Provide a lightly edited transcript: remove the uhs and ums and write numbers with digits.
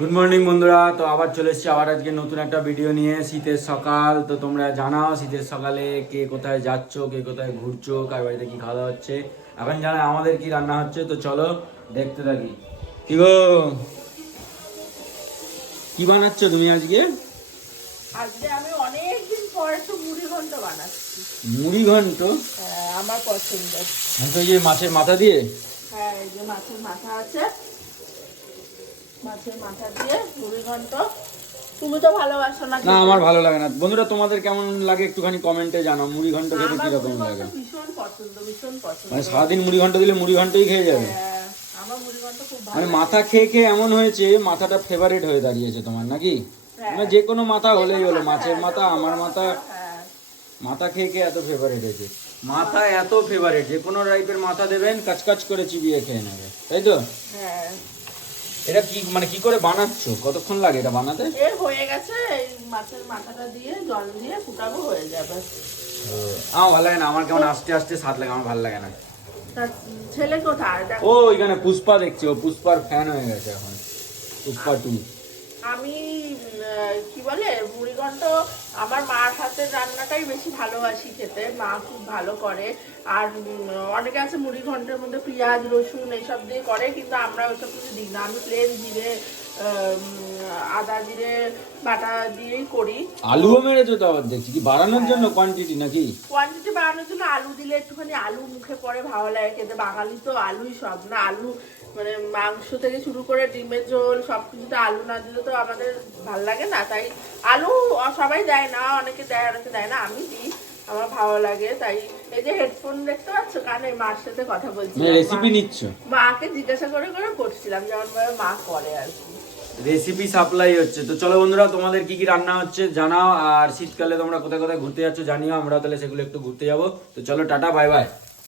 Good morning বন্ধুরা, তো আবার চলে এসেছি আবার আজকে নতুন একটা ভিডিও নিয়ে। শীতের সকাল, তো তোমরা জানাও শীতের সকালে কে কোথায় যাচ্ছ, কে কোথায় ঘুরছো, কার বাড়িতে কি খাওয়া দাওয়া হচ্ছে। এখন জানা আমাদের কি রান্না হচ্ছে, তো চলো দেখতে থাকি। কি গো, কি বানাচ্ছ তুমি আজকে? আজকে আমি অনেকদিন পর একটু মুড়ি ঘন্ট বানাচ্ছি। মুড়ি ঘন্ট? হ্যাঁ, আমার পছন্দের। তো এই যে মাছের মাথা দিয়ে? হ্যাঁ, এই যে মাছের মাথা আছে, মাছের মাথা দিয়ে মুড়ি ঘন্ট। তুমি তো ভালোবাসো না? না, আমার ভালো লাগে না। বন্ধুরা তোমাদের কেমন লাগে একটুখানি কমেন্টে জানাও। মুড়ি ঘন্ট খেতে আমার কিরকম মুড়ি ঘন্ট লাগে? ভীষণ পছন্দ, ভীষণ পছন্দ। মানে সারাদিন মুড়ি ঘন্ট দিলে মুড়ি ঘন্টই খেয়ে যাবে? হ্যাঁ, আমার মুড়ি ঘন্ট খুব ভালো মানে লাগে। মাথা খেয়ে খেয়ে এমন হয়েছে, মাথাটা ফেভারিট হয়ে দাঁড়িয়েছে তোমার, নাকি? হ্যাঁ। মানে যে কোনো মাথা হলেই হলো, মাছের হ্যাঁ, মাথা, আমার মাথা, হ্যাঁ। মাথা খেয়ে খেয়ে এত ফেভারিট হয়েছে। মাথা এত ফেভারিট, যে কোনো টাইপের মাথা দেবেন কাচকাচ করে চিবিয়ে খেয়ে নেবে, তাই তো? হ্যাঁ। এটা কি মানে কি করে বানাচ্ছো, কতক্ষণ লাগে এটা বানাতে? এর হয়ে গেছে, এই মাছের মাথাটা দিয়ে জল দিয়ে ফুটাবো, হয়ে যাবে। আমার ভালো লাগে না, আমার কেমন আস্তে আস্তে স্বাদ লাগে, আমার ভালো লাগে না। তার ছেলে কোথায়? ও এখানে পুষ্পা দেখছি, ও পুষ্পার ফ্যান হয়ে গেছে এখন, পুষ্পা 2। আমি কি বলে মুড়িঘন্ট আমার মার হাতের রান্নাটাই বেশি ভালোবাসি খেতে। মা খুব ভালো করে। আর অনেকে আছে মুড়িঘন্টের মধ্যে পেঁয়াজ রসুন এইসব দিয়ে করে, কিন্তু আমরা ওইসব কিছু দিই না। আমি প্লেন জিরে আদা জিরে বাটা দিয়েই করি। আলুও মেরেছো তো আবার দেখছি, কি বাড়ানোর জন্য কোয়ান্টিটি নাকি? কোয়ান্টিটি বাড়ানোর জন্য আলু দিলে একটুখানি আলু মুখে পড়ে ভালো লাগে খেতে। বাঙালি তো আলুই সব না। আলু মানে মাংস থেকে শুরু করে ডিমের ঝোল সবকিছুতে আলু না দিলে তো আমাদের ভাল লাগে না। তাই আলু সবাই দেয় না, অনেকে দেয় অনেকে দেয় না, আমি দিই, আমার ভালো লাগে। তাই এই যে হেডফোন দেখতে পাচ্ছ কানে, মার সাথে কথা বলছি, রেসিপি নিচ্ছ? মাকে জিজ্ঞাসা করে করে করছিলাম যেমন ভাবে মা করে আর কি। রেসিপি সাপ্লাই হচ্ছে। তো চলো বন্ধুরা, তোমাদের কি কি রান্না হচ্ছে জানাও, আর শীতকালে তোমরা কোথায় কোথায় ঘুরতে যাচ্ছ জানিও, আমরা তাহলে সেগুলো একটু ঘুরতে যাবো। তো চলো টাটা, বাই বাই।